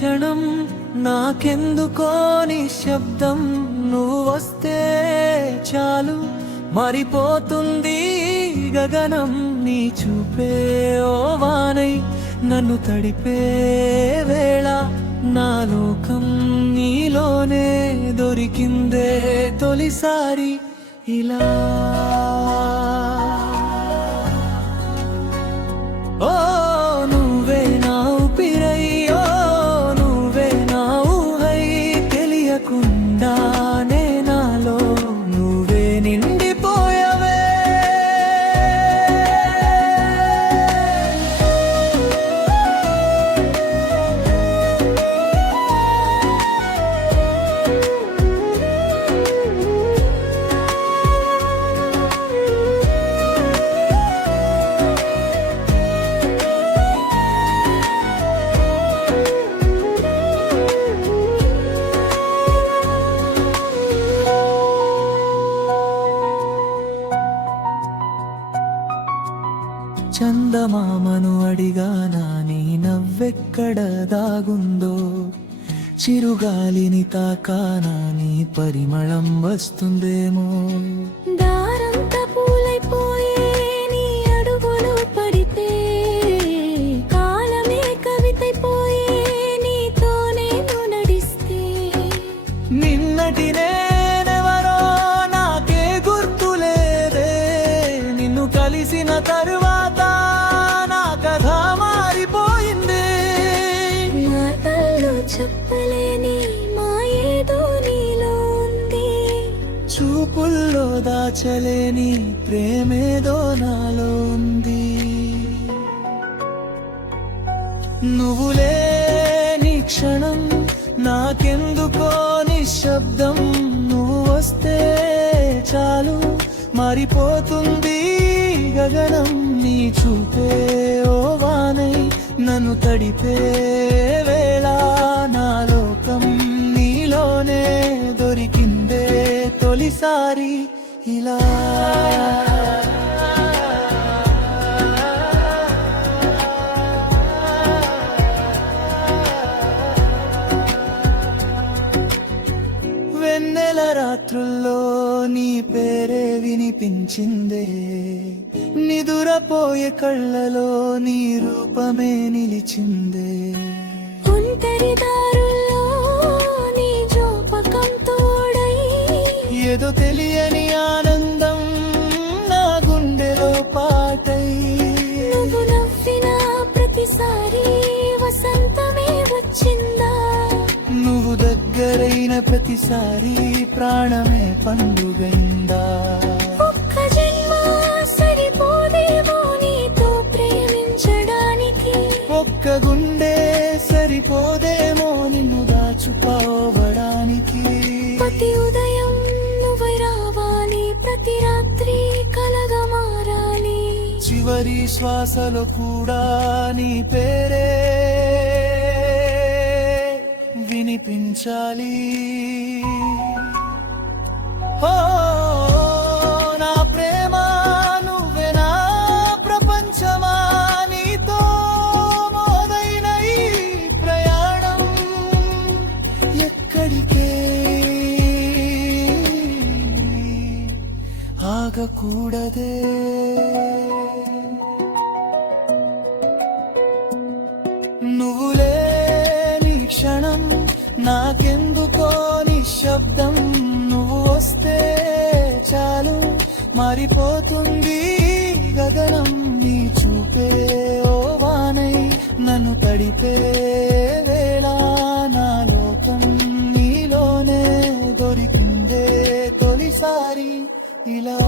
క్షణం నాకెందుకో నిశ్శబ్దం నువ్వు వస్తే చాలు మారిపోతుంది గగనం నీ చూపే ఓ వానై నన్ను తడిపే వేళ నా లోకం నీలోనే దొరికిందే తొలిసారి ఇలా ఓ నువ్వే నా ఊపిరై ఓ నువ్వే నా ఊహై తెలియకుండానే నాలో నువ్వే నిండిపోయావే చందమామను అడిగానా నీ నవ్వెక్కడ దాగుందో చిరుగాలిని తాకానా నీ పరిమళం వస్తుందేమో దారంత పూలైపోయే నీ అడుగులు పడితే కాలమే కవితైపోయే నీతోనే నడిస్తే నిన్నటి నేనెవరో నాకే గుర్తులేదే నిన్ను కలిసిన తరువాత నా కథ మారిపోయింది మాటల్లో చెప్పలేని మాయేదో నీలో ఉంది చూపుల్లో దాచలేని ప్రేమేదో నాలో ఉంది నువ్వు లేని క్షణం నాకెందుకో నిశ్శబ్దం నువ్వు వస్తే చాలు మారిపోతుంది గగనం నీ చూపే ఓ వానై నన్ను తడిపే వేళ నా లోకం నీలోనే దొరికిందే తొలిసారి ఇలా వెన్నెల రాత్రుల్లో నీ పేరే వినిపించిందే నిదురపోయే కళ్ళలో నీ రూపమే నిలిచిందే ఒంటరి దారుల్లో నీ జోపకం తోడై ఏదో తెలియని ఆనందం నా గుండెలో పాటై నువ్వు నవ్విన ప్రతిసారి వసంతమే వచ్చిందా నువ్వు దగ్గరైన ప్రతిసారి ప్రాణమే పండుగైందా ఒక్క జన్మ సరిపోదేమో నీతో ప్రేమించడానికి ఒక్క గుండె సరిపోదేమో నిన్ను దాచుకోవడానికి ప్రతి ఉదయం నువ్వై రావాలి ప్రతి రాత్రి కలగా మారాలి చివరి శ్వాసలో కూడా నీ పేరే వినిపించాలి ఓ నా ప్రేమ నువ్వే నా ప్రపంచమా నీతో మోదైన ఈ ప్రయాణం ఎక్కడికే ఆగకూడదే నువ్వు లేని క్షణం నాకెందుకో నిశ్శబ్దం నువ్వు వస్తే చాలు మారిపోతుంది గగనం నీ చూపే ఓ వానై నన్ను తడిపే వేళ నా లోకం నీలోనే దొరికిందే తొలిసారి ఇలా